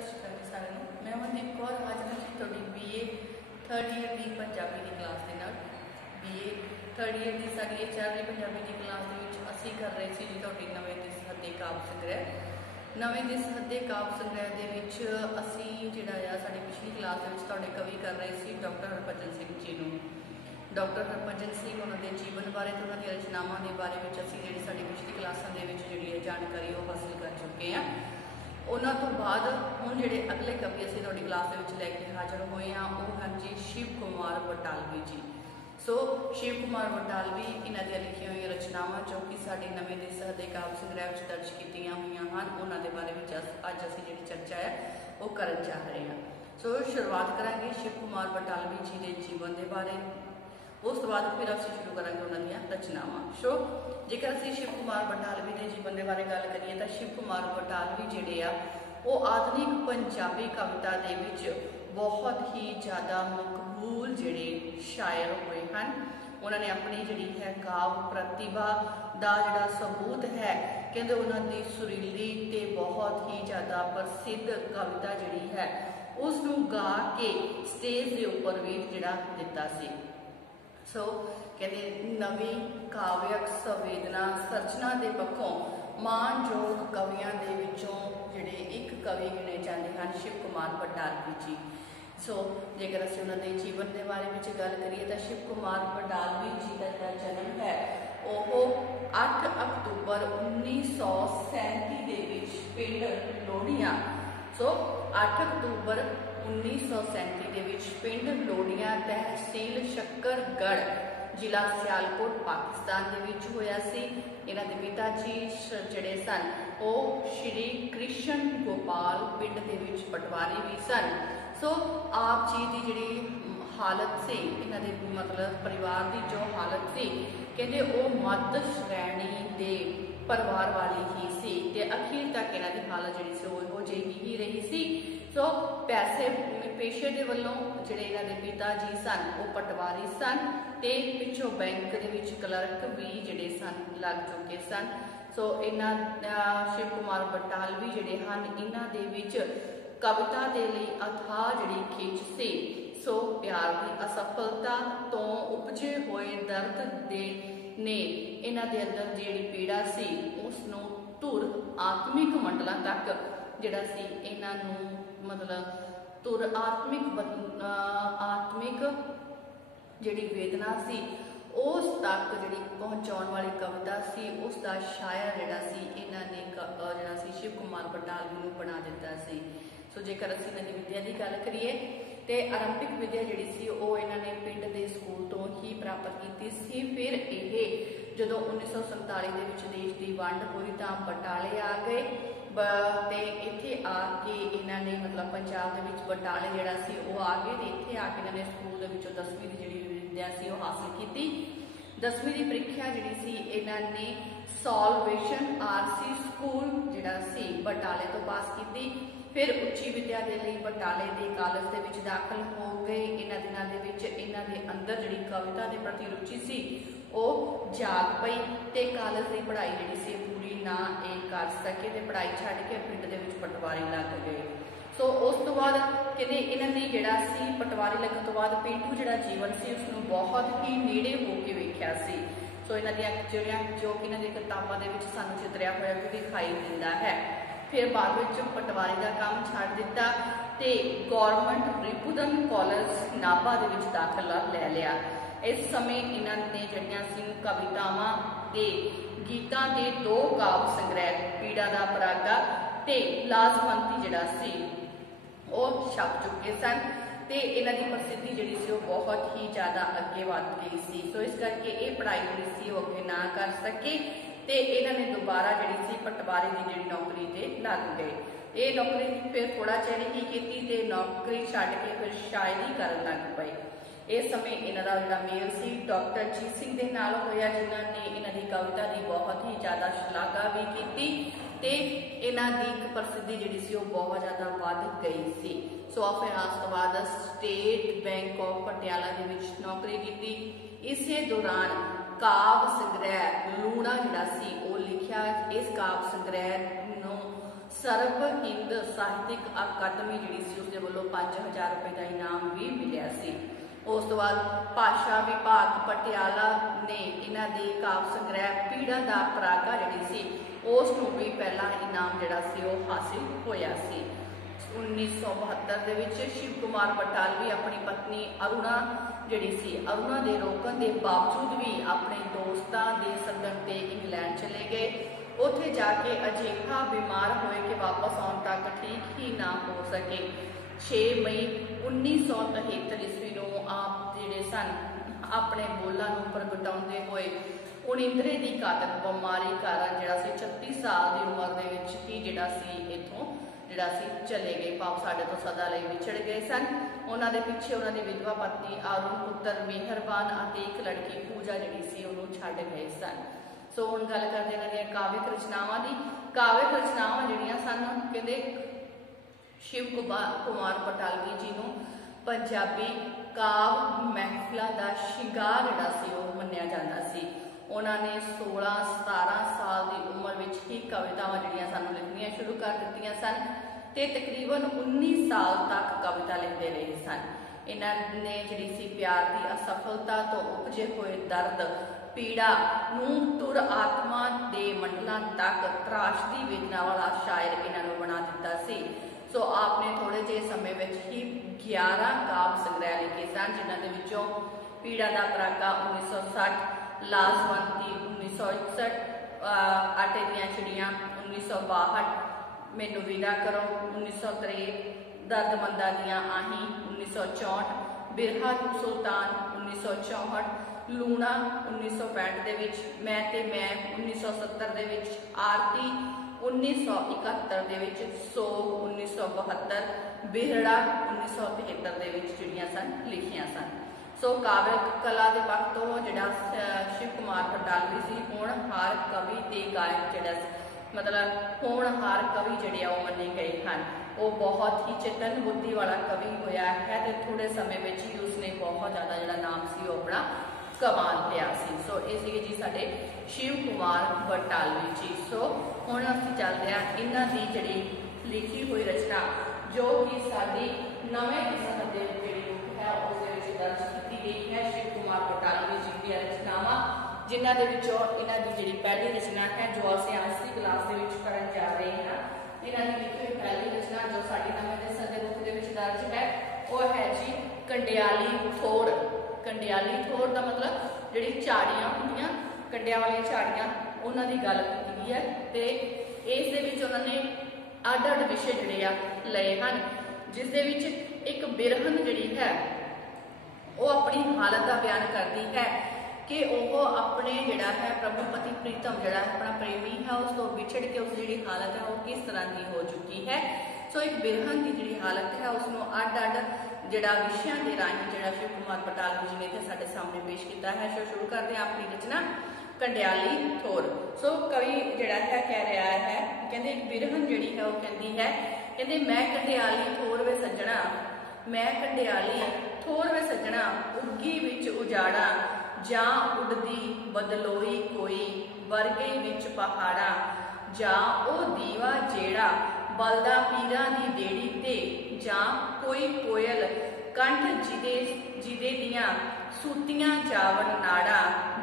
सत श्री अकाल सारे मैं मनदीप कौर अज मैं थोड़ी BA थर्ड ईयर की पंजाबी की क्लास के नाल BA थर्ड ईयर की साड़ी चल रही पंजाबी की क्लास असी कर रहे थे जी थोड़ी नवे दिस हद्दे काव्य संग्रह नवे दिस हद्दे काव्य संग्रह के असी जिहड़ा साडी पिछली क्लास कवि कर रहे थे डॉक्टर हरभजन सिंह जी नूं। डॉक्टर हरभजन सिंह उन्होंने जीवन बारे तो उन्होंने रचनावां के बारे में असी जी साडी पिछली क्लासां दे विच जिहड़ी जानकारी वो हासिल कर चुके हैं। उन्होंने तो बाद हुण जिहड़े अगले कवि असीं तुहाडी क्लास दे विच लैके हाज़र होए हैं वो हैं जी शिव कुमार बटालवी जी। सो शिव कुमार बटालवी इन्हां दी लिखियां हुई रचनावां जो कि साडे नवे दिस हद्दे काव्य संग्रह में दर्ज कीतियां हुईयां हन उन्हां दे बारे में अज असीं जिहड़ी चर्चा है वो करन जा रहे हैं। सो शुरुआत करांगे शिव कुमार बटालवी जी के जीवन के बारे, उस बाद फिर असीं शुरू करांगे उन्हां दी रचनावां। सो जेकर असीं शिव कुमार बटालवी के जीवन के बारे गल करिए तो शिव कुमार बटालवी जिहड़े आ वो आधुनिक पंजाबी कविता दे विच बहुत ही ज़्यादा मकबूल जिहड़े शायर हुए हैं। उन्होंने अपनी जिहड़ी है काव्य प्रतिभा का जिहड़ा सबूत है कहते उन्होंने सुरीली ते बहुत ही ज़्यादा प्रसिद्ध कविता जिहड़ी है उसनूं गा के स्टेज के उपर भी जिहड़ा दिता सी। सो कहते नवी काव्यक संवेदना सर्जना के पक्षों मानयोग कवियों के विचों जिहड़े एक कवि गिने जाते हैं शिव कुमार बटालवी जी। सो जेकर असीं उन्होंने जीवन के बारे में गल करिए तो शिव कुमार बटालवी जी का जिहड़ा जन्म है वह 8 अक्तूबर 1937 के विच पिंड लोहड़ियां। सो 8 अक्तूबर 1937 के विच पिंड लोहड़ियां तहसील शक्करगढ़ जिला सियालकोट पाकिस्तान के विच होया सी। इन्हां दे पिता जी जिहड़े सन वो श्री कृष्ण गोपाल पिंड के विच पटवारी भी सन। सो आप जी की जिहड़ी हालत से इन्हां दे मतलब परिवार की जो हालत सी कहते वो मध्य श्रेणी के परिवार वाली ही सी ते अखीर तक इन्हां दी हालत जिहड़ी सी वो जी ही रही सी। सो पैसे पेशे के वलों जिहड़े इन्हां दे पिता जी सन वो पटवारी सन ते पिछों बैंक दे विच क्लर्क भी जिहड़े सन लग चुके सन। सो इन्हां शिव कुमार बटालवी जिहड़े हन इन्हां दे विच कविता के लिए अथाह जिहड़ी खिच सी। सो प्यार की असफलता तो उपजे हुए दर्द दे ने इन्हां दे अंदर जिहड़ी पीड़ा सी उसनूं धुर आत्मिक मंडलों तक जिहड़ा सी इन्हां नूं मतलब धुर आत्मिक जिहड़ी वेदना सी उस तक जिहड़ी पहुँचाउण वाली कविता सी उसका शायर जिहड़ा सी इन्हां ने जिहड़ा सी शिव कुमार बटालवी नूं बना दिता सी। सो जेकर असीं इन्हां दी विद्या की गल करिए तो आरंभिक विद्या जिहड़ी सी वो इन्हां ने पिंड के स्कूल तो ही प्राप्त की सी। फिर ये जदों 1947 के विच देश की वंड हुई तो बटाले आ गए ते इत्थे आके इन्हां ने मतलब पंजाब दे विच बटाले जिहड़ा सी वो आ गए ते इत्थे आके इन्हां ने स्कूल दे विचों 10वीं की जिहड़ी विद्या सी वो हासिल की। 10वीं की परीक्षा जिहड़ी सी इन्हां ने सॉल्वेशन RC स्कूल जिहड़ा सी बटाले तो पास की। फिर उच्ची विद्या के लिए बटाले के कॉलेज के विच दाखिल हो गए। इन्हां दिनां दे विच इन्हां दे अंदर जिहड़ी कविता के प्रति रुचि सी वो जाग पई ते कॉलेज की पढ़ाई जिहड़ी सी पूरी ना कर सके ते पढ़ाई छड्ड के पिंड दे विच पटवारी लग गए। सो उस तो बाद कहते इन्हां दी जिहड़ा सी पटवारी लगन तो बाद पेंडू जिहड़ा जीवन सी उसनूं बहुत ही नेड़े हो के वेख्या सी। सो इन्हां दियां जिहड़ियां जो कि इन्हां दी किताबां दे विच सानूं चितरिया होया भी दिखाई दिंदा है। फिर बाद विच पटवारी का काम छड्ड दिता ते गौरमेंट रिपुदन कॉलेज नाभा दे विच दाखिला लै लिया। इस समय इन्हां ने जिहड़ियां सी कवितावां ते गीतां दे 2 काव्य संग्रह पीड़ा दा परागा ते लाजवंती जिहड़ा सी वो छप चुके सन ते इन्हां दी प्रसिद्धि जिहड़ी सी वो बहुत ही ज़्यादा अगे वध गई सी। सो इस करके ये पढ़ाई जिहड़ी सी वो अगे ना कर सके ते इन्हां ने दोबारा जिहड़ी सी पटवारी की जिहड़ी नौकरी ते लग गए। ये नौकरी फिर थोड़ा चेर ही की ते नौकरी छड्ड के फिर शायरी करन लग पए। इस समय इन्हां दा जिहड़ा मेल सी डॉक्टर जीत सिंह दे नाल होया जिन्हां ने इन्हां दी कविता की बहुत ही ज़्यादा शलाघा भी की ते इन्हां दी एक प्रसिद्धि जिहड़ी सी वो बहुत ज़्यादा वध गई सी। सो फिर उस तो बाद स्टेट बैंक ऑफ पटियाला दे विच नौकरी की। इसे दौरान काव्य संग्रह लूणा जिहड़ा सी वो लिखिया। इस काव्य संग्रह नूं ਸਰਬ ਹਿੰਦ ਸਾਹਿਤਕ ਅਕਾਦਮੀ ਜਿਹੜੀ ਸੀ ਉਸਦੇ ਵੱਲੋਂ 5000 ਰੁਪਏ ਦਾ ਇਨਾਮ ਵੀ ਮਿਲਿਆ ਸੀ। ਉਸ ਤੋਂ ਬਾਅਦ ਭਾਸ਼ਾ ਵਿਭਾਗ ਪਟਿਆਲਾ ਨੇ ਇਹਨਾਂ ਦੇ ਕਾਵਿ ਸੰਗ੍ਰਹਿ ਪੀੜਾ ਦਾ ਪਰਾਗਾ ਜਿਹੜੀ ਸੀ ਉਸ ਨੂੰ ਵੀ ਪਹਿਲਾ ਇਨਾਮ ਜਿਹੜਾ ਸੀ ਉਹ ਹਾਸਿਲ ਹੋਇਆ ਸੀ। 1972 ਦੇ ਵਿੱਚ ਸ਼ਿਵ ਕੁਮਾਰ ਬਟਾਲਵੀ ਆਪਣੀ ਪਤਨੀ ਅਰੁਣਾ ਜਿਹੜੀ ਸੀ ਅਰੁਣਾ ਦੇ ਰੋਕਣ ਦੇ ਬਾਵਜੂਦ ਵੀ ਆਪਣੇ ਦੋਸਤਾਂ ਦੇ ਸੱਦਣ ਤੇ ਇੰਗਲੈਂਡ ਚਲੇ ਗਏ। ਉੱਥੇ ਜਾ ਕੇ ਅਜਿਹਾ ਬਿਮਾਰ ਹੋਏ ਕਿ ਵਾਪਸ ਆਉਣ ਤੱਕ ਠੀਕ ਹੀ ਨਾ ਹੋ ਸਕੇ। 6 ਮਈ 1973 ਈਸਵੀ ਨੂੰ ਆਪ ਜਿਹੜੇ ਸਨ ਆਪਣੇ ਬੋਲਾਂ ਨੂੰ ਪ੍ਰਗਟਾਉਂਦੇ ਹੋਏ 69 ਦੀ ਘਾਤਕ ਬਿਮਾਰੀ ਕਾਰਨ ਜਿਹੜਾ ਸੀ 36 ਸਾਲ ਦੀ ਉਮਰ ਦੇ ਵਿੱਚ ਹੀ ਜਿਹੜਾ ਸੀ ਇੱਥੋਂ ਜਿਹੜਾ ਸੀ ਚਲੇ ਗਏ, ਭਾਵ ਸਾਡੇ ਤੋਂ ਸਦਾ ਲਈ ਵਿਛੜ ਗਏ ਸਨ। ਉਹਨਾਂ ਦੇ ਪਿੱਛੇ ਉਹਨਾਂ ਦੀ ਵਿਧਵਾ ਪਤਨੀ ਅਰੁਣ, ਪੁੱਤਰ ਮਿਹਰਬਾਨ ਅਤੇ ਇੱਕ ਲੜਕੀ ਪੂਜਾ ਜਿਹੜੀ ਸੀ ਉਹਨੂੰ ਛੱਡ ਗਏ ਸਨ। ਸੋ ਹੁਣ ਗੱਲ ਕਰਦੇ ਇਹਨਾਂ ਦੀਆਂ ਕਾਵਿਕ ਰਚਨਾਵਾਂ ਦੀ। ਕਾਵਿਕ ਰਚਨਾਵਾਂ ਜਿਹੜੀਆਂ ਸਨ ਕਹਿੰਦੇ ਸ਼ਿਵ ਕੁਮਾਰ ਬਟਾਲਵੀ ਜੀ ਨੂੰ ਪੰਜਾਬੀ ਕਾਵਿ ਮਹਿਫਲਾਂ ਦਾ ਸ਼ਿੰਗਾਰ ਜਿਹੜਾ ਸੀ ਉਹ ਮੰਨਿਆ ਜਾਂਦਾ ਸੀ। ਉਹਨਾਂ ਨੇ 16-17 ਸਾਲ ਦੀ ਉਮਰ ਵਿੱਚ ਹੀ ਕਵਿਤਾਵਾਂ ਜਿਹੜੀਆਂ ਸਾਨੂੰ ਲਿਖਣੀਆਂ ਸ਼ੁਰੂ ਕਰ ਦਿੱਤੀਆਂ ਸਨ ਤੇ ਤਕਰੀਬਨ 19 ਸਾਲ ਤੱਕ ਕਵਿਤਾ ਲਿਖਦੇ ਰਹੇ ਸਨ। ਇਹਨਾਂ ਨੇ ਜਿਹੜੀ ਸੀ ਪਿਆਰ ਦੀ ਅਸਫਲਤਾ ਤੋਂ ਉਪਜੇ ਹੋਏ ਦਰਦ ਪੀੜਾ ਨੂੰ ਤੁਰ ਆਤਮਾ ਦੇ ਮੰਡਲਾਂ ਤੱਕ ਤਰਾਸ਼ਦੀ ਵੇਦਨਾ ਵਾਲਾ ਸ਼ਾਇਰ ਇਹਨਾਂ ਨੂੰ ਬਣਾ ਦਿੱਤਾ ਸੀ। ਸੋ ਆਪ ਨੇ ਥੋੜੇ ਜਿਹੇ ਸਮੇਂ ਵਿੱਚ ਹੀ 11 ਕਾਵਿ ਸੰਗ੍ਰਹਿ ਲਿਖੇ ਸਨ, ਜਿਨ੍ਹਾਂ ਦੇ ਵਿੱਚੋਂ ਪੀੜਾ ਦਾ ਪਰਾਗਾ 1960, ਲਾਜਵੰਤੀ 1961, ਆਟੇ ਦੀਆਂ ਚਿੜੀਆਂ 1962, ਮੈਨੂੰ ਵਿਦਾ ਕਰੋ 1963, ਦਰਦਮੰਦਾਂ ਦੀਆਂ ਆਹੀਂ 1964, ਬਿਰਹਾ ਤੂੰ ਸੁਲਤਾਨ 1964, ਲੂਣਾ 1965 ਦੇ ਵਿੱਚ, ਮੈਂ ਤੇ ਮੈਂ 1970 ਦੇ ਵਿੱਚ, ਆਰਤੀ 1971 ਦੇ ਵਿੱਚ, ਸੋਗ 1972, ਬਿਹੜਾ 1973 ਦੇ ਵਿੱਚ ਜਿਹੜੀਆਂ ਸਨ ਲਿਖੀਆਂ ਸਨ। ਸੋ ਕਾਵਿਕ ਕਲਾ ਦੇ ਪੱਖ ਤੋਂ ਜਿਹੜਾ ਸ਼ਿਵ ਕੁਮਾਰ ਬਟਾਲਵੀ ਸੀ ਹੋਣਹਾਰ ਕਵੀ ਤੇ ਗਾਇਕ ਜਿਹੜਾ ਮਤਲਬ ਹੋਣਹਾਰ ਕਵੀ ਜਿਹੜੇ ਆ ਉਹ ਮੰਨੇ ਗਏ ਹਨ। ਉਹ ਬਹੁਤ ਹੀ ਚੇਤਨ ਬੁੱਧੀ ਵਾਲਾ ਕਵੀ ਹੋਇਆ ਹੈ ਤੇ ਥੋੜੇ ਸਮੇਂ ਵਿੱਚ ਹੀ ਉਸਨੇ ਬਹੁਤ ਜ਼ਿਆਦਾ ਜਿਹੜਾ ਨਾਮ ਸੀ ਉਹ ਆਪਣਾ ਕਮਾ ਲਿਆ ਸੀ। ਸੋ ਇਹ ਸੀਗੇ ਜੀ ਸਾਡੇ ਸ਼ਿਵ ਕੁਮਾਰ ਬਟਾਲਵੀ ਜੀ। ਸੋ ਹੁਣ ਅਸੀਂ ਚੱਲਦੇ ਹਾਂ ਇਹਨਾਂ ਦੀ ਜਿਹੜੀ ਲਿਖੀ ਹੋਈ ਰਚਨਾ ਜੋ ਕਿ ਸਾਡੀ ਨਵੇਂ ਕਿਸਮ ਦੇ ਜਿਹੜੀ ਬੁੱਕ ਹੈ ਉਸ ਦੇ ਵਿੱਚ ਦਰਜ ਕੀਤੀ ਗਈ ਹੈ। ਸ਼ਿਵ ਕੁਮਾਰ ਬਟਾਲਵੀ ਜੀ ਦੀਆਂ ਰਚਨਾਵਾਂ, ਜਿਨ੍ਹਾਂ ਦੇ ਵਿੱਚੋਂ ਇਹਨਾਂ ਦੀ ਜਿਹੜੀ ਪਹਿਲੀ ਰਚਨਾ ਹੈ ਜੋ ਅਸੀਂ ਅੱਜ ਦੀ ਕਲਾਸ ਦੇ ਵਿੱਚ ਕਰਨ ਜਾ ਰਹੇ ਹਾਂ, ਇਹਨਾਂ ਦੀ ਲਿਖੀ ਹੋਈ ਪਹਿਲੀ ਰਚਨਾ ਜੋ ਸਾਡੀ ਨਵੇਂ ਕਿਸਮ ਦੇ ਬੁੱਕ ਦੇ ਵਿੱਚ ਦਰਜ ਹੈ ਉਹ ਹੈ ਜੀ ਕੰਡਿਆਲੀ ਥੋੜ। ਕੰਡਿਆਲੀ ਥੋੜ ਦਾ ਮਤਲਬ ਜਿਹੜੀ ਝਾੜੀਆਂ ਹੁੰਦੀਆਂ, ਕੰਡਿਆਂ ਵਾਲੀਆਂ ਝਾੜੀਆਂ, ਉਹਨਾਂ ਦੀ ਗੱਲ ਕੀਤੀ ਗਈ ਹੈ ਤੇ ਇਸ ਦੇ ਵਿੱਚ ਉਹਨਾਂ ਨੇ ਅੱਡ-ਅੱਡ ਵਿਸ਼ੇ ਜਿਹੜੇ ਆ ਲਏ ਹਨ, ਜਿਸ ਦੇ ਵਿੱਚ ਇੱਕ ਬਿਰਹਨ ਜਿਹੜੀ ਹੈ ਉਹ ਆਪਣੀ ਹਾਲਤ ਦਾ ਬਿਆਨ ਕਰਦੀ ਹੈ ਕਿ ਉਹ ਆਪਣੇ ਜਿਹੜਾ ਹੈ ਪ੍ਰਭੂ ਪਤੀ ਪ੍ਰੀਤਮ ਜਿਹੜਾ ਆਪਣਾ ਪ੍ਰੇਮੀ ਹੈ ਉਸ ਤੋਂ ਵਿਛੜ ਕੇ ਉਸ ਜਿਹੜੀ ਹਾਲਤ ਹੈ ਉਹ ਕਿਸ ਤਰ੍ਹਾਂ ਦੀ ਹੋ ਚੁੱਕੀ ਹੈ। ਸੋ ਇੱਕ ਬਿਰਹਨ ਦੀ ਜਿਹੜੀ ਹਾਲਤ ਹੈ ਉਸ ਨੂੰ ਅੱਡ-ਅੱਡ ਜਿਹੜਾ ਵਿਸ਼ਿਆਂ ਦੇ ਰਾਹੀਂ ਜਿਹੜਾ ਸ਼ਿਵ ਕੁਮਾਰ ਬਟਾਲਵੀ ਜੀ ਨੇ ਇੱਥੇ ਸਾਡੇ ਸਾਹਮਣੇ ਪੇਸ਼ ਕੀਤਾ ਹੈ। ਸੋ ਸ਼ੁਰੂ ਕਰਦੇ ਹਾਂ ਆਪਣੀ ਰਚਨਾ ਕੰਡਿਆਲੀ ਥੋੜ। ਸੋ ਕਵੀ ਜਿਹੜਾ ਹੈ ਕਹਿ ਰਿਹਾ ਹੈ, ਕਹਿੰਦੇ ਇੱਕ ਬਿਰਹਨ ਜਿਹੜੀ ਹੈ ਉਹ ਕਹਿੰਦੀ ਹੈ, ਕਹਿੰਦੇ ਮੈਂ ਕੰਡਿਆਲੀ ਥੋੜ ਵੇ ਸੱਜਣਾ, ਮੈਂ ਕੰਡਿਆਲੀ ਥੋੜ ਵੇ ਸੱਜਣਾ, ਉੱਗੀ ਵਿੱਚ ਉਜਾੜਾ, ਜਾਂ ਉੱਡਦੀ ਬਦਲੋਈ ਕੋਈ ਵਰਗੇ ਵਿੱਚ ਪਹਾੜਾ, ਜਾਂ ਉਹ ਦੀਵਾ ਜਿਹੜਾ ਬਲਦਾ ਪੀਰਾਂ ਦੀ ਦੇੜੀ ਤੇ, ਜਾਂ ਕੋਈ ਕੋਇਲ ਕੰਠ ਜਿਹਦੇ ਦੀਆਂ ਸੂਤੀਆਂ ਜਾਵਣ ਨਾੜਾ,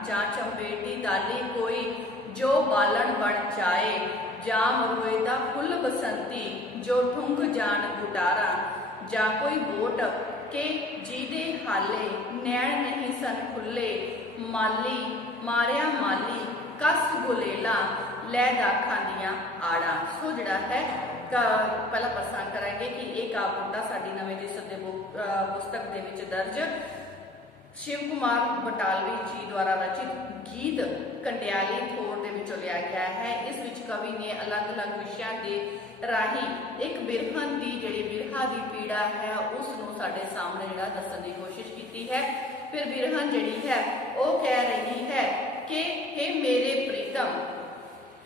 ਜਾਂ ਚੰਬੇਟੀ ਦਾਲੀ ਕੋਈ ਜੋ ਬਾਲਣ ਬਣ ਜਾਏ, ਜਾਂ ਮਰੋਏ ਦਾ ਫੁੱਲ ਬਸੰਤੀ ਜੋ ਠੁੰਗ ਜਾਣ ਗੁਟਾਰਾ, ਜਾਂ ਕੋਈ ਬੋਟ ਕਿ ਜਿਹਦੇ ਹਾਲੇ ਨੈਣ ਨਹੀਂ ਸਨ ਖੁੱਲੇ, ਮਾਲੀ ਮਾਰਿਆ ਮਾਲੀ ਕਸ ਗੁਲੇਲਾ ਲੈ ਦਾਖਾਂ ਦੀਆਂ ਆੜਾ। ਸੋ ਜਿਹੜਾ ਹੈ ਪਹਿਲਾਂ ਪਸੰਦ ਕਰਾਂਗੇ ਕਿ ਇਹ ਕਾਵਿ ਸਾਡੀ ਨਵੇਂ ਕਿਸਮ ਦੇ ਪੁਸਤਕ ਦੇ ਵਿੱਚ ਦਰਜ ਸ਼ਿਵ ਕੁਮਾਰ ਬਟਾਲਵੀ ਜੀ ਦੁਆਰਾ ਰਚਿਤ ਗੀਤ ਕੰਡਿਆਲੀ ਥੋੜ ਦੇ ਵਿੱਚੋਂ ਲਿਆ ਗਿਆ ਹੈ। ਇਸ ਵਿੱਚ ਕਵੀ ਨੇ ਅਲੱਗ-ਅਲੱਗ ਵਿਸ਼ਿਆਂ ਦੇ ਰਾਹੀਂ ਇੱਕ ਬਿਰਹਨ ਦੀ ਜਿਹੜੀ ਬਿਰਹਾ ਦੀ ਪੀੜਾ ਹੈ ਉਸ ਨੂੰ ਸਾਡੇ ਸਾਹਮਣੇ ਜਿਹੜਾ ਦੱਸਣ ਦੀ ਕੋਸ਼ਿਸ਼ ਕੀਤੀ ਹੈ। ਫਿਰ ਬਿਰਹਨ ਜਿਹੜੀ ਹੈ ਉਹ ਕਹਿ ਰਹੀ ਹੈ ਕਿ हे ਮੇਰੇ ਪ੍ਰੀਤਮ,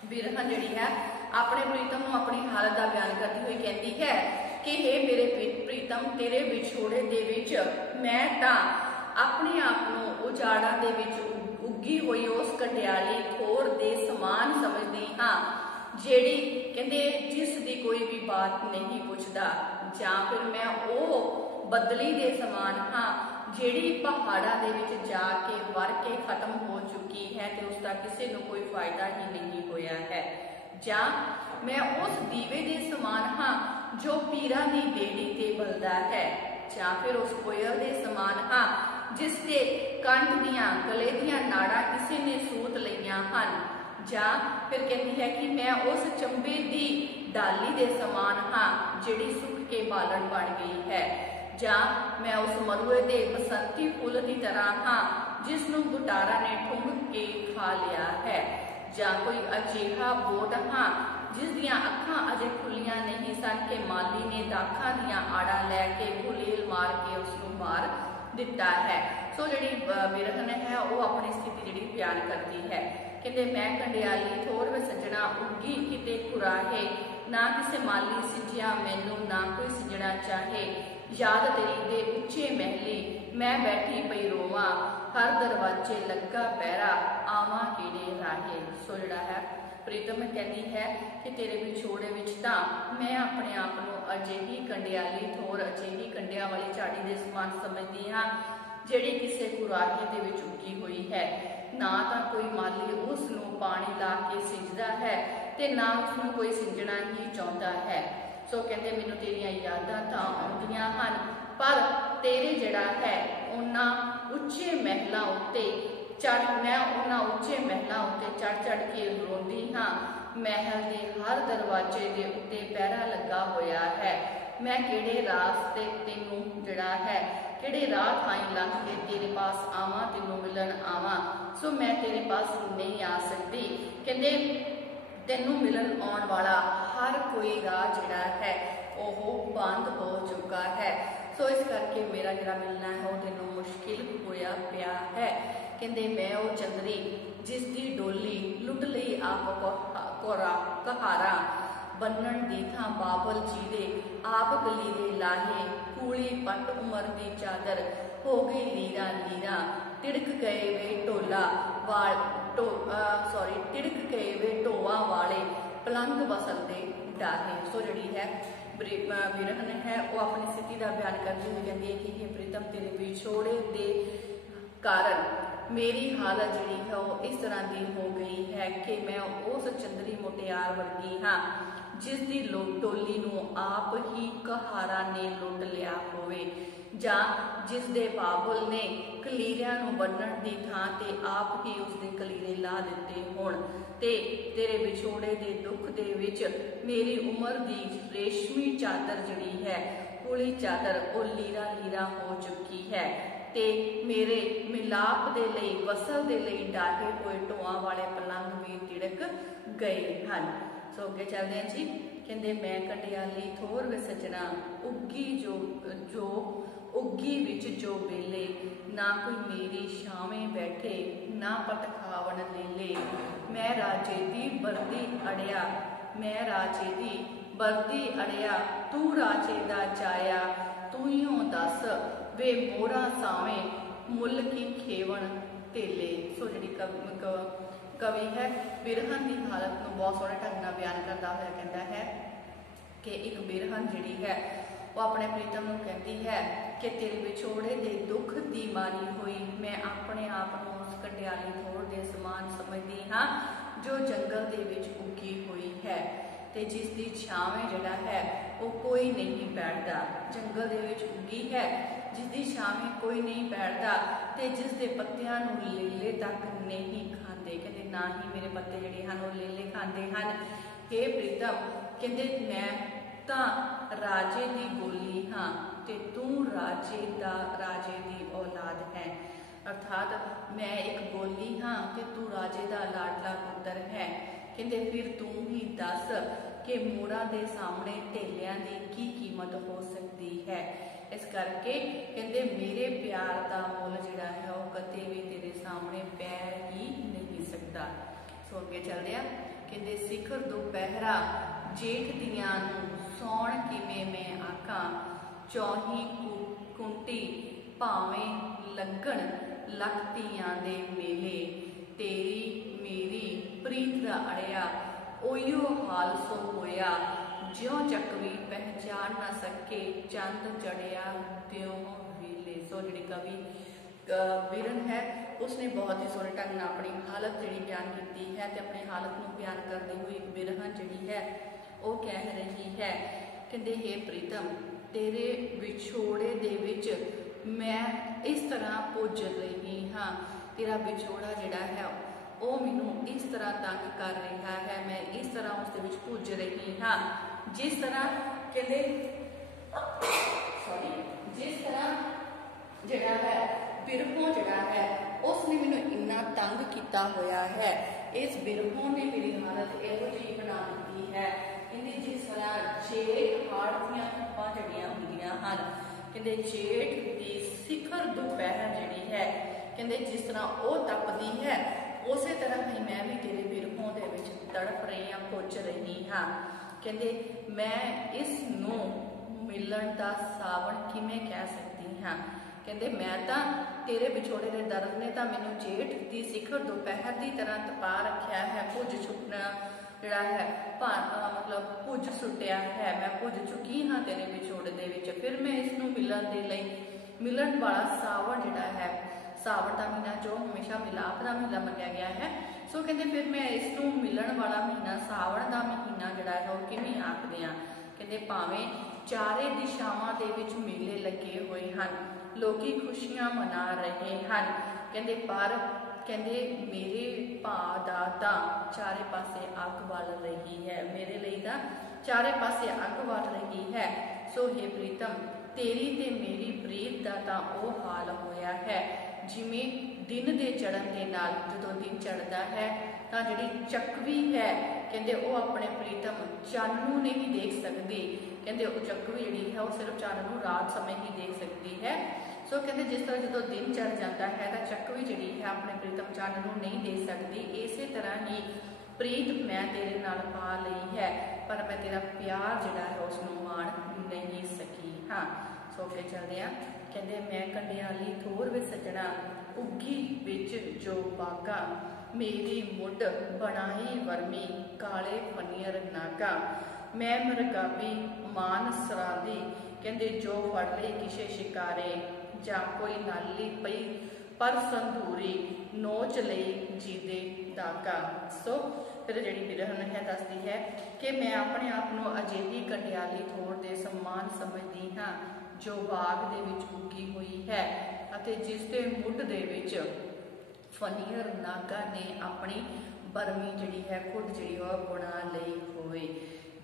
ਬਿਰਹਨ ਜਿਹੜੀ ਹੈ ਆਪਣੇ ਪ੍ਰੀਤਮ ਨੂੰ ਆਪਣੀ ਹਾਲਤ ਦਾ ਬਿਆਨ ਕਰਦੀ ਹੋਈ ਕਹਿੰਦੀ ਹੈ ਕਿ हे ਮੇਰੇ ਪ੍ਰੀਤਮ, ਤੇਰੇ ਵਿਛੋੜੇ ਦੇ ਵਿੱਚ ਮੈਂ ਤਾਂ ਆਪਣੇ ਆਪ ਨੂੰ ਉਜਾੜਾਂ ਦੇ ਵਿੱਚ ਉੱਗੀ ਹੋਈ ਉਸ ਕੰਡਿਆਲੀ ਥੋੜ ਦੇ ਸਮਾਨ ਸਮਝਦੀ ਹਾਂ। ਜਿਹੜੀ ਕਹਿੰਦੇ ਜਿਸ ਦੀ ਕੋਈ ਵੀ ਬਾਤ ਨਹੀਂ ਪੁੱਛਦਾ, ਜਾਂ ਫਿਰ ਮੈਂ ਉਹ ਬਦਲੀ ਦੇ ਸਮਾਨ ਹਾਂ ਜਿਹੜੀ ਪਹਾੜਾਂ ਦੇ ਵਿੱਚ ਜਾ ਕੇ ਵਰ ਕੇ ਖਤਮ ਹੋ ਚੁੱਕੀ ਹੈ ਤੇ ਉਸ ਦਾ ਕਿਸੇ ਨੂੰ ਕੋਈ ਫਾਇਦਾ ਹੀ ਨਹੀਂ ਹੋਇਆ ਹੈ, ਜਾਂ ਮੈਂ ਉਸ ਦੀਵੇ ਦੇ ਸਮਾਨ ਹਾਂ ਜੋ ਪੀਰਾਂ ਦੀ ਬੇੜੀ ਤੇ ਬਲਦਾ ਹੈ, ਜਾਂ ਫਿਰ ਉਸ ਕੋਇਲ ਦੇ ਸਮਾਨ ਹਾਂ ਜਿਸ ਦੇ ਕੰਠ ਦੀਆਂ ਗਲੇ ਦੀਆਂ ਨਾੜਾਂ ਕਿਸੇ ਨੇ ਸੂਤ ਲਈਆਂ ਹਨ, ਜਾਂ ਫਿਰ ਕਹਿੰਦੀ ਹੈ ਕਿ ਮੈਂ ਉਸ ਚੰਬੇ ਦੀ ਡਾਲੀ ਦੇ ਸਮਾਨ ਹਾਂ ਜਿਹੜੀ ਸੁੱਕ ਕੇ ਬਾਲਣ ਬਣ ਗਈ ਹੈ, ਜਾਂ ਮੈਂ ਉਸ ਮਰੂਏ ਦੇ ਬਸੰਤੀ ਫੁੱਲ ਦੀ ਤਰ੍ਹਾਂ ਹਾਂ ਜਿਸ ਨੂੰ ਗੁਟਾਰਾ ਨੇ ਠੁੰਗ ਕੇ ਖਾ ਲਿਆ ਹੈ, ਜਾਂ ਕੋਈ ਅਜਿਹਾ ਬੋਟ ਹਾਂ ਜਿਸ ਦੀਆਂ ਅੱਖਾਂ ਅਜੇ ਖੁੱਲੀਆਂ ਨਹੀਂ ਸਨ ਕਿ ਮਾਲੀ ਨੇ ਦਾਖਾਂ ਦੀਆਂ ਆੜਾਂ ਲੈ ਕੇ ਗੁਲੇਲ ਮਾਰ ਕੇ ਉਸ ਨੂੰ ਮਾਰ ਦਿੱਤਾ ਹੈ। ਸੋ ਜਿਹੜੀ ਬਿਰਹਨ ਹੈ ਉਹ ਆਪਣੀ ਸਥਿਤੀ ਜਿਹੜੀ ਬਿਆਨ ਕਰਦੀ ਹੈ। ਕਹਿੰਦੇ ਮੈਂ ਕੰਡਿਆਲੀ ਥੋੜ ਵਿੱਚ ਸੱਜਣਾ ਉੱਗੀ ਕਿਤੇ ਕੁਰਾਹੇ, ਨਾ ਕਿਸੇ ਮਾਲੀ ਸਿੱਝਿਆ ਮੈਨੂੰ ਨਾ ਕੋਈ ਸਿੱਝਣਾ ਚਾਹੇ, ਯਾਦ ਤੇਰੀ ਦੇ ਉੱਚੇ ਮਹਿਲੀ ਮੈਂ ਬੈਠੀ ਪਈ ਰੋਵਾਂ, ਹਰ ਦਰਵਾਜ਼ੇ ਲੱਗਾ ਪਹਿਰਾ ਆਵਾਂ ਕਿਹੜੇ ਰਾਹੇ। ਸੋ ਜਿਹੜਾ ਹੈ ਪ੍ਰੀਤਮ ਕਹਿੰਦੀ ਹੈ ਕਿ ਤੇਰੇ ਵਿਛੋੜੇ ਵਿੱਚ ਤਾਂ ਮੈਂ ਆਪਣੇ ਆਪ ਨੂੰ ਅਜਿਹੀ ਕੰਡਿਆਲੀ ਥੋੜ ਅਜਿਹੀ ਕੰਡਿਆਂ ਵਾਲੀ ਝਾੜੀ ਦੇ ਸਮਾਨ ਸਮਝਦੀ ਹਾਂ ਜਿਹੜੀ ਕਿਸੇ ਕੁਰਾਹੇ ਦੇ ਵਿੱਚ ਉੱਗੀ ਹੋਈ ਹੈ, ਨਾ ਤਾਂ ਕੋਈ ਮਾਲੀ ਉਸ ਨੂੰ ਪਾਣੀ ਲਾ ਕੇ ਸਿੰਜਦਾ ਹੈ ਤੇ ਨਾ ਉਸ ਨੂੰ ਕੋਈ ਸਿੰਜਣਾ ਹੀ ਚਾਹੁੰਦਾ ਹੈ। ਸੋ ਕਹਿੰਦੇ ਮੈਨੂੰ ਤੇਰੀਆਂ ਯਾਦਾਂ ਤਾਂ ਆਉਂਦੀਆਂ ਹਨ ਪਰ ਤੇਰੇ ਜਿਹੜਾ ਹੈ ਉਹਨਾਂ ਉੱਚੇ ਮਹਿਲਾਂ ਉੱਤੇ ਮੈਂ ਉਹਨਾਂ ਉੱਚੇ ਮਹਿਲਾਂ ਉੱਤੇ ਚੜ ਕੇ ਰੋਂਦੀ ਹਾਂ, ਮਹਿਲ ਦੇ ਹਰ ਦਰਵਾਜ਼ੇ ਦੇ ਉੱਤੇ ਪਹਿਰਾ ਲੱਗਾ ਹੋਇਆ ਹੈ, ਮੈਂ ਕਿਹੜੇ ਰਾਸਤੇ ਤੈਨੂੰ ਜਿਹੜਾ ਹੈ ਕਿਹੜੇ ਰਾਹ ਥਾਈ ਲੰਘ ਕੇ ਤੇਰੇ ਪਾਸ ਆਵਾਂ ਤੈਨੂੰ ਮਿਲਣ ਆਵਾਂ। ਸੋ ਮੈਂ ਤੇਰੇ ਪਾਸ ਨਹੀਂ ਆ ਸਕਦੀ। ਕਹਿੰਦੇ ਤੈਨੂੰ ਮਿਲਣ ਆਉਣ ਵਾਲਾ ਹਰ ਕੋਈ ਰਾਹ ਜਿਹੜਾ ਹੈ ਉਹ ਬੰਦ ਹੋ ਚੁੱਕਾ ਹੈ। ਸੋ ਇਸ ਕਰਕੇ ਮੇਰਾ ਜਿਹੜਾ ਮਿਲਣਾ ਹੈ ਉਹ ਤੈਨੂੰ ਮੁਸ਼ਕਿਲ ਹੋਇਆ ਪਿਆ ਹੈ। ਕਹਿੰਦੇ ਮੈਂ ਉਹ ਚੰਦਰੀ ਜਿਸ ਦੀ ਡੋਲੀ ਲੁੱਟ ਲਈ ਆਪ ਕਹਾਰਾ, ਬੰਨਣ ਦੀ ਥਾਂ ਬਾਬਲ ਜੀ ਦੇ ਆਪ ਗਲੀ ਦੇ ਲਾਹੇ, ਕੂਲੀ ਪੱਟ ਉਮਰ ਦੀ ਚਾਦਰ ਹੋ ਗਈ ਲੀਰਾ ਲੀਰਾ, ਤਿੜਕ ਗਏ ਵੇ ਤਿੜਕ ਗਏ ਵੇ ਢੋਆਂ ਵਾਲੇ ਪਲੰਗ ਬਸਲ ਦੇ ਡਾਹੇ। ਸੋ ਜਿਹੜੀ ਹੈ ਬਿਰਹਨ ਹੈ ਉਹ ਆਪਣੀ ਸਥਿਤੀ ਦਾ ਬਿਆਨ ਕਰਦੀ ਹੋਈ ਕਹਿੰਦੀ ਹੈ ਕਿ ਇਹ ਪ੍ਰੀਤਮ ਤੇਰੇ ਵਿਛੋੜੇ ਦੇ ਕਾਰਨ ਮੇਰੀ ਹਾਲਤ ਜਿਹੜੀ ਹੈ ਉਹ ਇਸ ਤਰ੍ਹਾਂ ਦੀ ਹੋ ਗਈ ਹੈ ਕਿ ਮੈਂ ਉਸ ਚੰਦਰੀ ਮੁਟਿਆਰ ਵਰਗੀ ਹਾਂ ਜਿਸ ਦੀ ਟੋਲੀ ਨੂੰ ਆਪ ਹੀ ਕਹਾਰਾ ਨੇ ਲੁੱਟ ਲਿਆ ਹੋਵੇ, ਜਾਂ ਜਿਸ ਦੇ ਬਾਬੁਲ ਨੇ ਕਲੀਰਿਆਂ ਨੂੰ ਬੰਨਣ ਦੀ ਥਾਂ ਤੇ ਆਪ ਹੀ ਉਸ ਦੇ ਕਲੀਰੇ ਲਾ ਦਿੱਤੇ ਹੋਣ, ਤੇ ਤੇਰੇ ਵਿਛੋੜੇ ਦੇ ਦੁੱਖ ਦੇ ਵਿੱਚ ਮੇਰੀ ਉਮਰ ਦੀ ਰੇਸ਼ਮੀ ਚਾਦਰ ਜਿਹੜੀ ਹੈ ਕੁਲੀ ਚਾਦਰ ਉਹ ਲੀਰਾ ਲੀਰਾ ਹੋ ਚੁੱਕੀ ਹੈ, ਤੇ ਮੇਰੇ ਮਿਲਾਪ ਦੇ ਲਈ ਵਸਲ ਦੇ ਲਈ ਡਾਹੇ ਹੋਏ ਢੋਆਂ ਵਾਲੇ ਪਲੰਗ ਵੀ ਤਿੜਕ ਗਏ ਹਨ। ਸੋ ਅੱਗੇ ਚੱਲਦੇ ਹਾਂ ਜੀ। ਕਹਿੰਦੇ ਮੈਂ ਕੰਡਿਆਲੀ ਥੋੜ ਵਿੱਚ ਸੱਜਣਾ ਉੱਗੀ ਵਿੱਚ ਜੋ ਵੇਲੇ, ਨਾ ਕੋਈ ਮੇਰੀ ਛਾਵੇਂ ਬੈਠੇ ਨਾ ਪਟ ਖਾਵਣ ਵੇਲੇ, ਮੈਂ ਰਾਜੇ ਦੀ ਵਰਦੀ ਅੜਿਆ ਤੂੰ ਰਾਜੇ ਦਾ ਜਾਇਆ, ਤੂੰ ਹੀਓ ਦੱਸ ਵੇ ਮੋਰਾ ਸਾਵੇਂ ਮੁੱਲ ਕੀ ਖੇਵਣ ਤੇਲੇ। ਸੋ ਜਿਹੜੀ ਕਵੀ ਹੈ ਬਿਰਹਨ ਦੀ ਹਾਲਤ ਨੂੰ ਬਹੁਤ ਸੋਹਣੇ ਢੰਗ ਨਾਲ ਬਿਆਨ ਕਰਦਾ ਹੋਇਆ ਕਹਿੰਦਾ ਹੈ ਕਿ ਇੱਕ ਬਿਰਹਨ ਜਿਹੜੀ ਹੈ ਉਹ ਆਪਣੇ ਪ੍ਰੀਤਮ ਨੂੰ ਕਹਿੰਦੀ ਹੈ ਕਿ ਤੇਰੇ ਵਿਛੋੜੇ ਦੇ ਦੁੱਖ ਦੀ ਮਾਰੀ ਹੋਈ ਮੈਂ ਆਪਣੇ ਆਪ ਨੂੰ ਉਸ ਕੰਡਿਆਲੀ ਥੋੜ ਦੇ ਸਮਾਨ ਸਮਝਦੀ ਹਾਂ ਜੋ ਜੰਗਲ ਦੇ ਵਿੱਚ ਉੱਗੀ ਹੋਈ ਹੈ, ਤੇ ਜਿਸ ਦੀ ਛਾਵੇਂ ਜਿਹੜਾ ਹੈ ਉਹ ਕੋਈ ਨਹੀਂ ਬੈਠਦਾ। ਜੰਗਲ ਦੇ ਵਿੱਚ ਉੱਗੀ ਹੈ ਜਿਸ ਦੀ ਛਾਵੇਂ ਕੋਈ ਨਹੀਂ ਬੈਠਦਾ ਤੇ ਜਿਸ ਦੇ ਪੱਤਿਆਂ ਨੂੰ ਲੇਲੇ ਤੱਕ ਨਹੀਂ ਖਾਂਦੇ। ਕਹਿੰਦੇ ਨਾ ਹੀ ਮੇਰੇ ਪੱਤੇ ਜਿਹੜੇ ਹਨ ਉਹ ਲੇਲੇ ਖਾਂਦੇ ਹਨ। हे ਪ੍ਰੀਤਮ ਕਹਿੰਦੇ ਮੈਂ ਤਾਂ ਰਾਜੇ ਦੀ ਗੋਲੀ ਹਾਂ ਤੇ ਤੂੰ ਰਾਜੇ ਦੀ ਔਲਾਦ ਹੈ, ਅਰਥਾਤ ਮੈਂ ਇੱਕ ਗੋਲੀ ਹਾਂ ਤੇ ਤੂੰ ਰਾਜੇ ਦਾ ਲਾਡਲਾ ਪੁੱਤਰ ਹੈ। ਕਹਿੰਦੇ ਫਿਰ ਤੂੰ ਹੀ ਦੱਸ ਕਿ ਮੋਰਾਂ ਦੇ ਸਾਹਮਣੇ ਢੇਲਿਆਂ ਦੀ ਕੀ ਕੀਮਤ ਹੋ ਸਕਦੀ ਹੈ। ਇਸ ਕਰਕੇ ਕਹਿੰਦੇ ਮੇਰੇ ਪਿਆਰ ਦਾ ਮੁੱਲ ਜਿਹੜਾ ਹੈ ਉਹ ਕਦੇ ਵੀ ਤੇਰੇ ਸਾਹਮਣੇ ਪੈ ਹੀ ਨਹੀਂ ਸਕਦਾ। ਸੋ ਅੱਗੇ ਚੱਲਦੇ ਆ। ਕਹਿੰਦੇ ਸਿਖਰ ਦੁਪਹਿਰਾ ਜੇਠ ਦੀਆਂ ਨੂੰ ਸੌਣ ਕਿਵੇਂ ਮੈਂ ਆਖਾਂ, ਚੌਹੀ ਕੁੰਟੀ ਭਾਵੇਂ ਲੱਗਣ ਲੱਖ ਧੀਆਂ ਦੇ ਮੇਲੇ, ਤੇਰੀ ਮੇਰੀ ਪ੍ਰੀਤ ਦਾ ਅੜਿਆ ओहियो हाल सो होया, ज्यों चकवी पहचान ना सके, चंद चढ़िया त्यों वीले। सो जी कवि बिरन है उसने बहुत ही सोहने ढंग नाल अपनी हालत जी बयान की है, तो अपनी हालत को बयान करती हुई एक बिरहन जी है वो कह रही है, कहते हे प्रीतम तेरे विछोड़े दे विच मैं इस तरह पुज रही हाँ, तेरा विछोड़ा जिहड़ा है वो मैनू इस तरह तंग कर रहा है, मैं इस तरह उसके विच पुज रही हाँ, जिस तरह कहते सॉरी जिस तरह जिहड़ा है बिरहों जिहड़ा है उसने मैनू इन्ना तंग किया होया है, इस बिरहों ने मेरी हालत इहो जी बना दी है। कहते जिस तरह जेठ हाड़ दीआं धुप्पां जड़ियां हुंदियां हन, कहते जेठ की सिखर दोपहर जिहड़ी है कहते जिस तरह वो तपदी है उस तरह ही मैं भी तेरे बिरहों दे विच तड़प रही हाँ, पुज रही हाँ। कहते मैं इस नू मिलन दा सावण किवें कह सकती हाँ, कहते मैं तो तेरे विछोड़े के दर्द ने तो मैनू जेठ की सिखर दोपहर की तरह तपा रखा है, पुज छुटना जिहड़ा है मतलब पुज सुटिया है, मैं पुज चुकी हाँ तेरे विछोड़े दे विच। फिर मैं इसनू मिलन दे लई मिलन वाला सावण जिहड़ा है, सावण का महीना जो हमेशा मिलाप का महीना मनिया गया है, सो कहते फिर मैं इसनू मिलन वाला महीना सावण का महीना जिहड़ा है वो किवें आखदे आ। कहते भावें चारे दिशावां दे विच मेले लगे हुए हैं, लोकी खुशियां मना रहे हैं, कहते पर कहते मेरे भा दा तां चारे पासे अग वल रही है, मेरे लिए तां चारे पासे अग वल रही है। सो हे प्रीतम तेरी ते मेरी प्रीत दा तां ओ हाल होया है, जिमें दिन के चढ़न के नाल जो दिन चढ़ता है तो जी चकवी है कहते वो अपने प्रीतम चंद नूं नहीं देख सकती, कहते वो चकवी जी है वो सिर्फ चंद नूं रात समय ही देख सकती है। सो कहते जिस तरह जो दिन चढ़ जाता है तो चकवी जी है अपने प्रीतम चंद नूं नहीं देख सकती, इस तरह ही प्रीत मैं तेरे नाल पा लई है, पर मैं तेरा प्यार जिहड़ा है उसनूं मान नहीं सकी हाँ। सो के चलते हैं, कहते मैं कंडियाली थोर वे सजना उगी बिच जो बागा, मेरी मुड बनाई वर्मी काले फनियर नागा, मैं मरगाबी मान सरादी, कहते जो फड़ ले किसे शिकारे, जा कोई नाली पई पर संधूरी नोच लई जीदे दागा। सो फिर जी बिरहन है दसदी है कि मैं अपने आप को अजिही कंडियाली थोड़ दे सम्मान समझदी हाँ, जो बाग दे विच उगी हुई है अते जिस दे मुੱਢ दे विच फनीर नागा ने अपनी बरमी जिहड़ी है खुद जिहड़ी वह बुना लई होवे,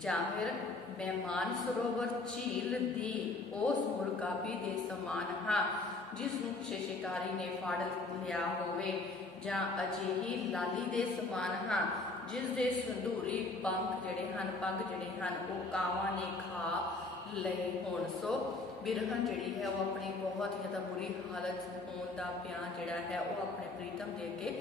जां फिर मैं मान सरोवर झील दी उस मुरगाबी दे समान हाँ, जिसनूं किसी शिकारी ने फड़ लिया होवे, जां अजिही लाली दे समान हाँ, जिस दे संधूरी पंख जिहड़े हन पग जिहड़े हन वो कावां ने खा लए होण। सो बिरहन जिहड़ी है वो अपनी बहुत ही ज़्यादा बुरी हालत होने का बयान जिहड़ा है वो अपने प्रीतम दे अगे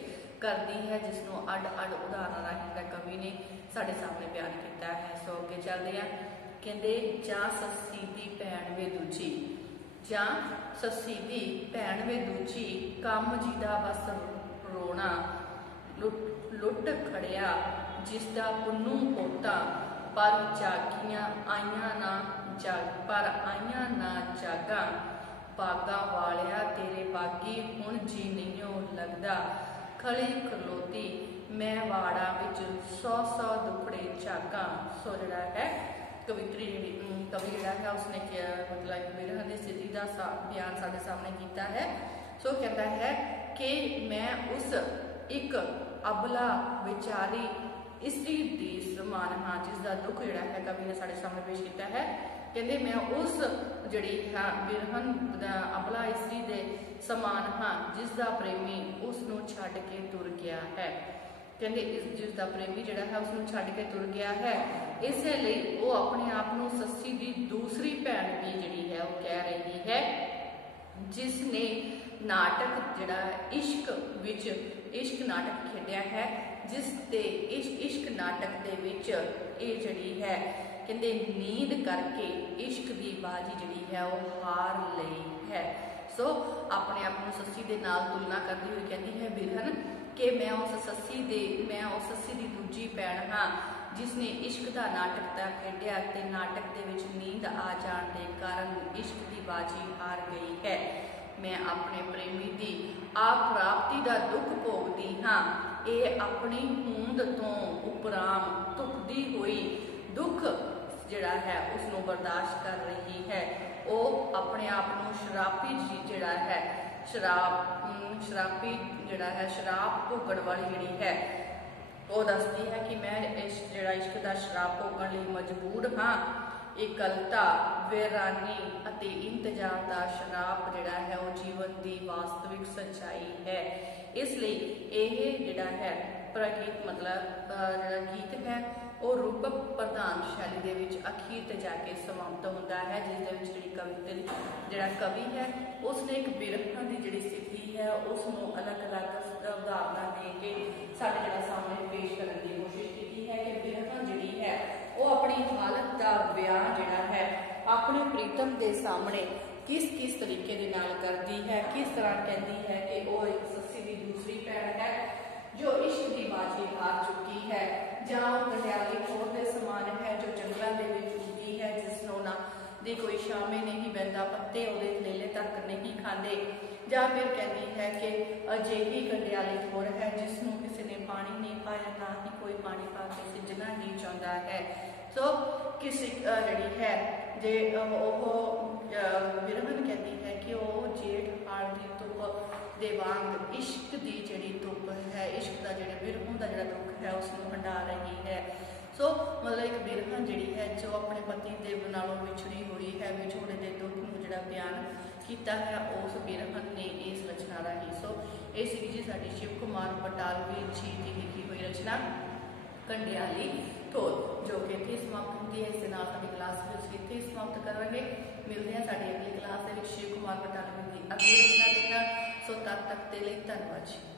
करती है, जिसनों अड अड उदाहरण राਹੀਂ कवि ने साढ़े सामने बयान किया है। सो अगे चलते हैं, कहते जां सस्सी दी भैण वे दूजी, जां सस्सी दी भैण वे दूजी, कम जिदा बस रोना, लुट खड़िया जिसदा पुन्नू पोता, पर जागियां आईयां ना जाग पर आईयां ना जागा, बागा वालिया तेरे बागी हुण जी नहीं लगदा, खली खलोती मैं वाड़ा विच 100 दुखड़े झागा। सो जिहड़ा है कवित्री कवि जिहड़ा है उसने क्या मतलब बिरहन की स्थिति का बयान साडे सामने किया है। सो कहता है कि मैं उस एक अबला विचारी इसी दी समान हाँ, जिसका दुख जिहड़ा है कवि ने साडे सामने पेश किया है। कहते मैं उस जिहड़ी है बिरहन अबला इसी दे समान हाँ, जिसका प्रेमी उसनूं छड्ड के तुर गया है, कहते जिसका प्रेमी जिहड़ा है उसनूं छड्ड के तुर गया है, इसलिए वो अपने आप को सस्सी की दूसरी भैन भी जिहड़ी है वो कह रही है, जिसने नाटक जिहड़ा इश्क विच इश्क नाटक खेडिया है, जिस ते इश्क नाटक दे विच ये जिहड़ी है कहते नींद करके इश्क की बाजी जिहड़ी है वो हार लई है। सो अपने आप को सस्सी दे नाल तुलना करती हुई कहती है बिरहन कि मैं उस सस्सी दी दूजी भैन हाँ जिसने इश्क का नाटक दा खेडिया ते नाटक दे विच नींद आ जाण दे कारण इश्क की बाजी हार गई है। मैं अपने प्रेमी की अप्राप्ति का दुख भोगदी हाँ, ये अपनी होंद तो उपराम धुखदी हुई दुख जिहड़ा है उसनों बर्दाश्त कर रही है। वो अपने आप को शराबी जिहड़ा है शराबी जिहड़ा है शराब भोगण वाली जिहड़ी है वो दसदी है कि मैं इस जिहड़ा इश्क का शराब भोगण लई मजबूर हाँ। एकलता वीरानी अते इंतजार का शराब जिहड़ा है वो जीवन की वास्तविक सच्चाई है। इसलिए यह जिहड़ा है प्रगीत मतलब जिहड़ा गीत है वो रूपक प्रधान शैली दे विच अखीर ते जाके समाप्त होता है, जिस दे विच जिहड़ी कविता जिहड़ा कवि है उसने एक बिरह की जिहड़ी स्थिति है उसनों अलग अलग उदाहरण दे के साडे जिहड़ा सामने पेश करने की कोशिश की है कि बिरह जिहड़ी है वो अपनी हालत का बयान जिहड़ा है अपने प्रीतम के सामने किस किस तरीके दे नाल करती है, किस तरह कहती है कि वो एक सस्सी की दूसरी भैन है जो इश्क की बाजी हार चुकी है, जां गंडियाली खोर के समान है जो जंगलों के विच उगती है जिसनों ना दे कोई शामे नहीं बहता, पत्ते उहदे लेले तक नहीं खाते, जां फिर कहती है कि अजिही गंडियाली खोर है जिसनों किसी ने पानी नहीं पाया ना ही कोई पानी पा के सिजना नहीं चाहता है। सो किसी जिहड़ी है जे विरमन कहती है कि वह जेठ हाड़ की धुप दे वांग इश्क की जिहड़ी धुप है इश्क का जिहड़ा विरह का जिहड़ा दुख है उसनों हंडा रही है। सो मतलब एक बिरहन जिहड़ी है जो अपने पति देव नालों विछड़ी हुई है, विछोड़े के दुख को जिहड़ा बयान किया है उस बिरहन ने इस रचना राही। सो ये सी जी साडी शिव कुमार बटालवी जी की लिखी हुई रचना कंडियाली ठोर जो कि इत्थे समाप्त होती है। इस नाल साडी क्लास इत्थे समाप्त करांगे। मिलते हैं साडी अगली क्लास शिव कुमार बटालवी की अगली रचना के नाल। सो तब तक के लिए धन्यवाद जी।